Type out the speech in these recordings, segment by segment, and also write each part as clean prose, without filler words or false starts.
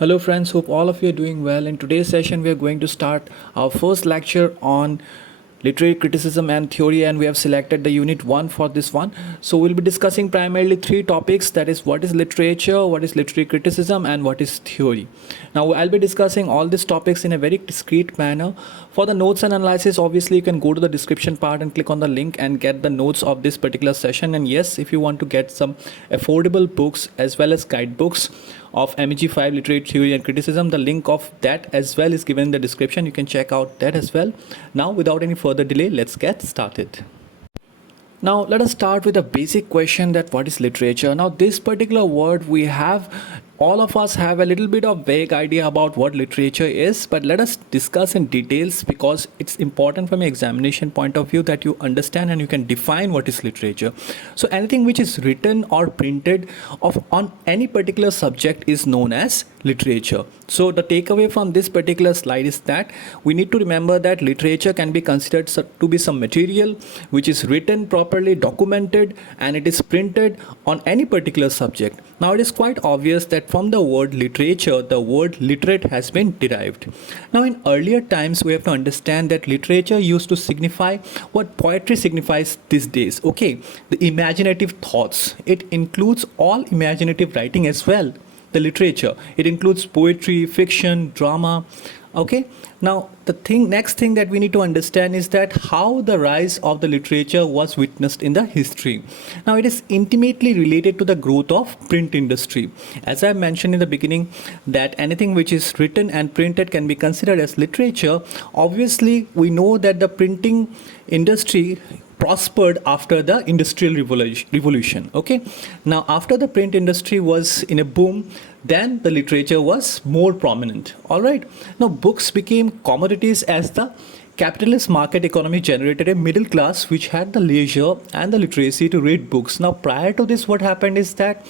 Hello friends, hope all of you are doing well. In today's session, we are going to start our first lecture on literary criticism and theory, and we have selected the unit 1 for this one. So we'll be discussing primarily three topics, that is what is literature, what is literary criticism, and what is theory. Now I'll be discussing all these topics in a very discrete manner. For the notes and analysis, obviously you can go to the description part and click on the link and get the notes of this particular session. And yes, if you want to get some affordable books as well as guidebooks of MEG5 literary theory and criticism, the link of that as well is given in the description. You can check out that as well. Now without any further delay, let's get started. Now let us start with a basic question, that what is literature. Now this particular word, we have all of us have a little bit of vague idea about what literature is, but let us discuss in details because it's important from an examination point of view that you understand and you can define what is literature. So anything which is written or printed on any particular subject is known as literature. So the takeaway from this particular slide is that we need to remember that literature can be considered to be some material which is written, properly documented, and it is printed on any particular subject. Now it is quite obvious that from the word literature, the word literate has been derived. Now in earlier times, we have to understand that literature used to signify what poetry signifies these days. Okay, the imaginative thoughts. It includes all imaginative writing as well. The literature, it includes poetry, fiction, drama. Okay, now the next thing that we need to understand is that how the rise of the literature was witnessed in the history. Now it is intimately related to the growth of print industry. As I mentioned in the beginning, that anything which is written and printed can be considered as literature. Obviously we know that the printing industry prospered after the industrial revolution. Okay, now after the print industry was in a boom, then the literature was more prominent. All right, now books became commodities as the capitalist market economy generated a middle class which had the leisure and the literacy to read books. Now prior to this, what happened is that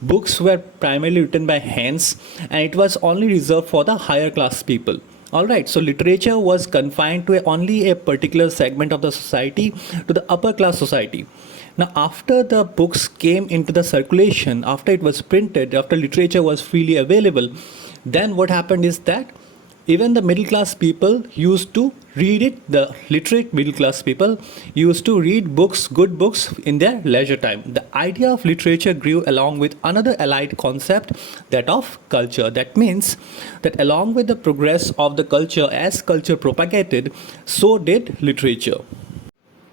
books were primarily written by hands and it was only reserved for the higher class people. Alright, so literature was confined to only a particular segment of the society, to the upper class society. Now after the books came into the circulation, after it was printed, after literature was freely available, then what happened is that even the middle class people used to read it. The literate middle class people used to read books, good books, in their leisure time. The idea of literature grew along with another allied concept, that of culture. That means that along with the progress of the culture, as culture propagated, so did literature.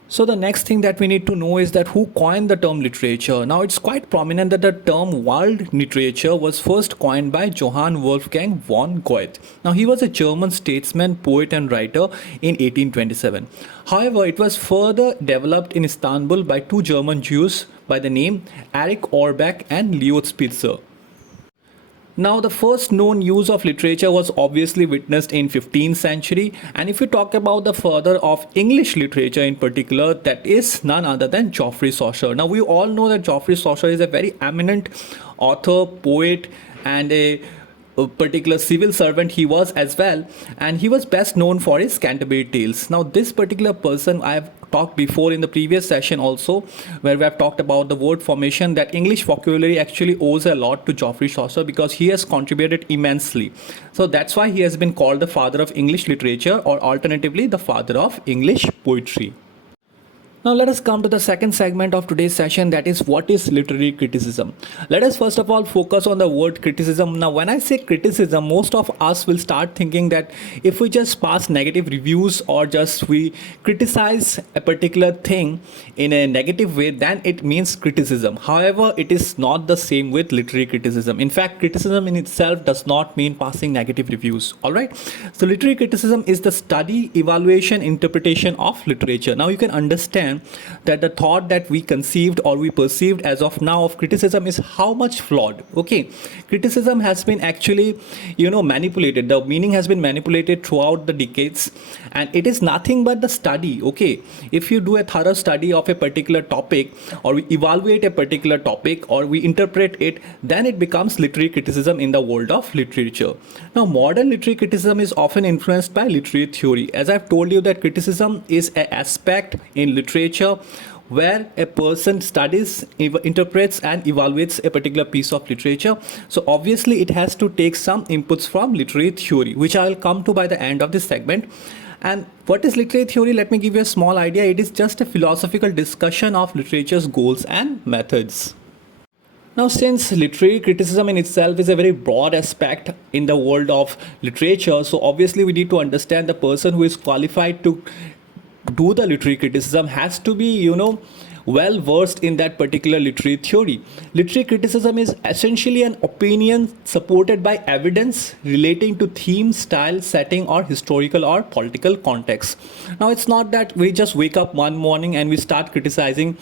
So the next thing that we need to know is that who coined the term literature. Now it's quite prominent that the term world literature was first coined by Johann Wolfgang von Goethe. Now he was a German statesman, poet and writer in 1827. However, it was further developed in Istanbul by two German Jews by the name Erich Orbach and Leo Spitzer. Now the first known use of literature was obviously witnessed in 15th century, and if you talk about the further of English literature in particular, that is none other than Geoffrey Chaucer. Now we all know that Geoffrey Chaucer is a very eminent author, poet, and a particular civil servant he was as well, and he was best known for his Canterbury Tales. Now this particular person, I have talked before in the previous session also, where we have talked about the word formation, that English vocabulary actually owes a lot to Geoffrey Chaucer because he has contributed immensely. So that's why he has been called the father of English literature, or alternatively the father of English poetry. Now let us come to the second segment of today's session, that is what is literary criticism. Let us first of all focus on the word criticism. Now when I say criticism, most of us will start thinking that if we just pass negative reviews or just we criticize a particular thing in a negative way, then it means criticism. However, it is not the same with literary criticism. In fact, criticism in itself does not mean passing negative reviews. Alright, so literary criticism is the study, evaluation, interpretation of literature. Now you can understand that the thought that we conceived or we perceived as of now of criticism is how much flawed. Okay, criticism has been actually manipulated. The meaning has been manipulated throughout the decades, and it is nothing but the study. Okay, if you do a thorough study of a particular topic, or we evaluate a particular topic, or we interpret it, then it becomes literary criticism in the world of literature. Now modern literary criticism is often influenced by literary theory. As I've told you that criticism is an aspect in literature where a person studies, interprets and evaluates a particular piece of literature. So obviously it has to take some inputs from literary theory, which I'll come to by the end of this segment. And what is literary theory? Let me give you a small idea. It is just a philosophical discussion of literature's goals and methods. Now, since literary criticism in itself is a very broad aspect in the world of literature, so obviously we need to understand the person who is qualified to do the literary criticism has to be, well versed in that particular literary theory. Literary criticism is essentially an opinion supported by evidence relating to theme, style, setting, or historical or political context. Now, it's not that we just wake up one morning and we start criticizing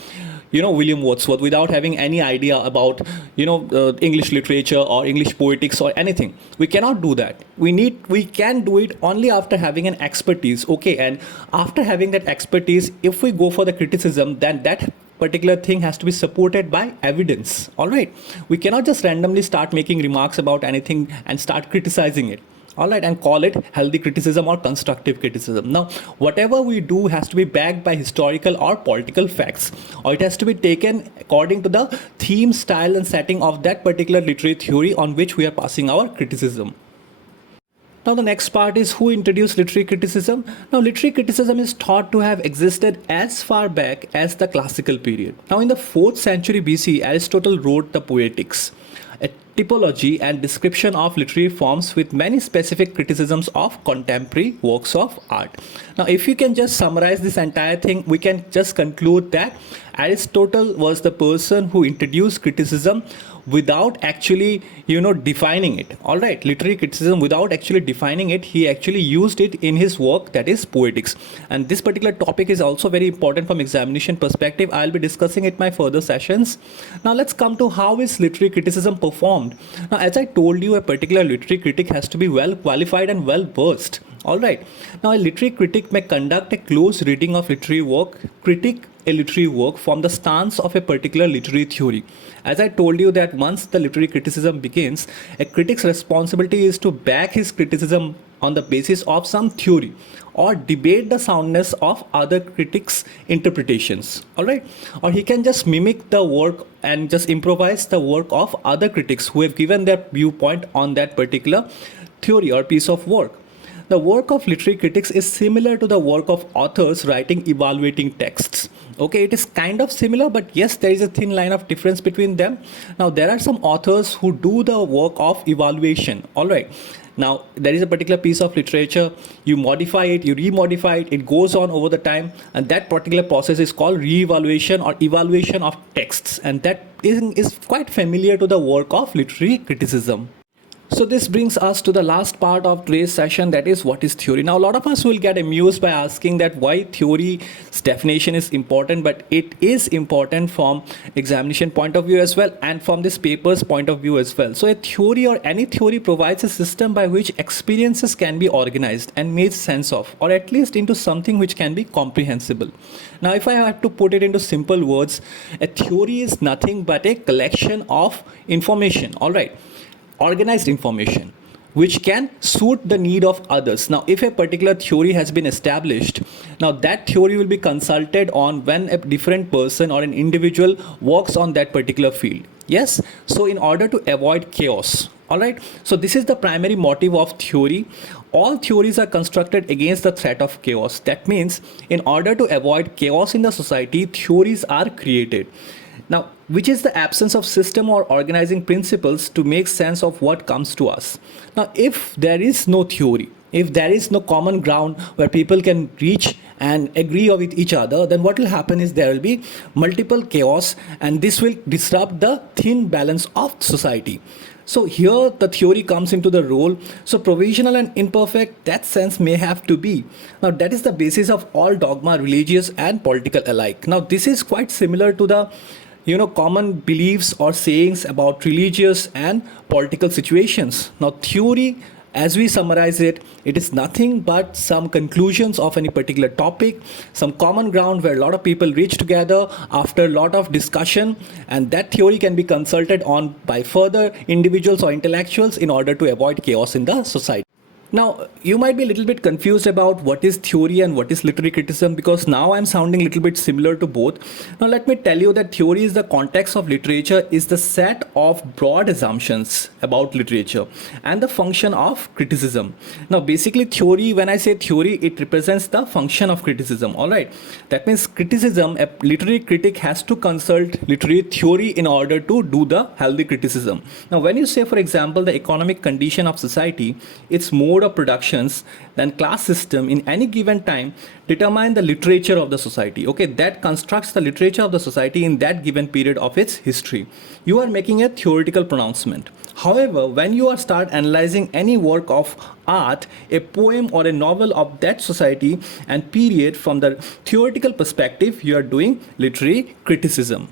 William Wordsworth without having any idea about English literature or English poetics or anything. We cannot do that. We can do it only after having an expertise. Okay, and after having that expertise, if we go for the criticism, then that particular thing has to be supported by evidence. All right, we cannot just randomly start making remarks about anything and start criticizing it. All right, and call it healthy criticism or constructive criticism. Now, whatever we do has to be backed by historical or political facts, or it has to be taken according to the theme, style and setting of that particular literary theory on which we are passing our criticism. Now, the next part is who introduced literary criticism. Now, literary criticism is thought to have existed as far back as the classical period. Now, in the 4th century BC, Aristotle wrote the Poetics, a typology and description of literary forms with many specific criticisms of contemporary works of art. Now, if you can just summarize this entire thing, we can just conclude that Aristotle was the person who introduced criticism without actually defining it. All right, literary criticism without actually defining it, he actually used it in his work, that is Poetics. And this particular topic is also very important from examination perspective. I'll be discussing it in my further sessions. Now let's come to how is literary criticism performed. Now, as I told you, a particular literary critic has to be well qualified and well versed. All right, now a literary critic may conduct a close reading of literary work, critique a literary work from the stance of a particular literary theory. As I told you that once the literary criticism begins, a critic's responsibility is to back his criticism on the basis of some theory or debate the soundness of other critics' interpretations. All right, or he can just mimic the work and just improvise the work of other critics who have given their viewpoint on that particular theory or piece of work. The work of literary critics is similar to the work of authors writing evaluating texts. Okay, it is kind of similar, but yes, there is a thin line of difference between them. Now, there are some authors who do the work of evaluation. All right. Now, there is a particular piece of literature, you modify it, you remodify it, it goes on over the time, and that particular process is called re-evaluation or evaluation of texts, and that is quite familiar to the work of literary criticism. So this brings us to the last part of today's session, that is what is theory. Now, a lot of us will get amused by asking that why theory's definition is important, but it is important from examination point of view as well and from this paper's point of view as well. So a theory or any theory provides a system by which experiences can be organized and made sense of, or at least into something which can be comprehensible. Now, if I have to put it into simple words, a theory is nothing but a collection of information, all right, organized information which can suit the need of others. Now, if a particular theory has been established, now that theory will be consulted on when a different person or an individual works on that particular field. Yes, so in order to avoid chaos. All right, so this is the primary motive of theory. All theories are constructed against the threat of chaos. That means in order to avoid chaos in the society, theories are created. Now, which is the absence of system or organizing principles to make sense of what comes to us. Now, if there is no theory, if there is no common ground where people can reach and agree with each other, then what will happen is there will be multiple chaos, and this will disrupt the thin balance of society. So here the theory comes into the role. So provisional and imperfect, that sense may have to be. Now, that is the basis of all dogma, religious and political alike. Now, this is quite similar to the common beliefs or sayings about religious and political situations. Now, theory, as we summarize it, it is nothing but some conclusions of any particular topic, some common ground where a lot of people reach together after a lot of discussion, and that theory can be consulted on by further individuals or intellectuals in order to avoid chaos in the society. Now, you might be a little bit confused about what is theory and what is literary criticism, because now I'm sounding a little bit similar to both. Now, let me tell you that theory is the context of literature, is the set of broad assumptions about literature and the function of criticism. Now, basically, theory, when I say theory, it represents the function of criticism. All right. That means criticism, a literary critic has to consult literary theory in order to do the healthy criticism. Now, when you say, for example, the economic condition of society, its mode of productions, then class system in any given time determine the literature of the society. Okay, that constructs the literature of the society in that given period of its history. You are making a theoretical pronouncement. However, when you are start analyzing any work of art, a poem or a novel of that society and period from the theoretical perspective, you are doing literary criticism.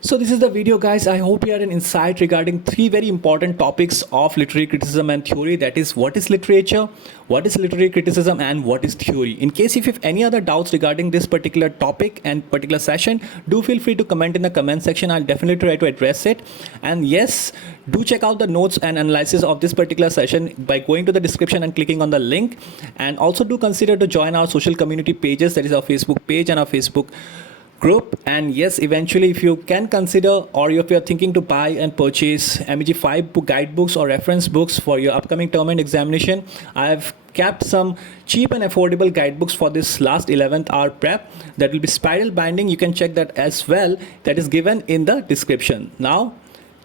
So this is the video, guys. I hope you had an insight regarding three very important topics of literary criticism and theory. That is, what is literature, what is literary criticism, and what is theory. In case if you have any other doubts regarding this particular topic and particular session, do feel free to comment in the comment section. I'll definitely try to address it. And yes, do check out the notes and analysis of this particular session by going to the description and clicking on the link. And also do consider to join our social community pages, that is our Facebook page and our Facebook group. And yes, eventually if you can consider, or if you're thinking to buy and purchase MEG 5 guidebooks or reference books for your upcoming term and examination, I have kept some cheap and affordable guidebooks for this last 11th hour prep that will be spiral binding. You can check that as well, that is given in the description. Now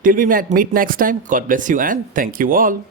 till we meet next time, God bless you and thank you all.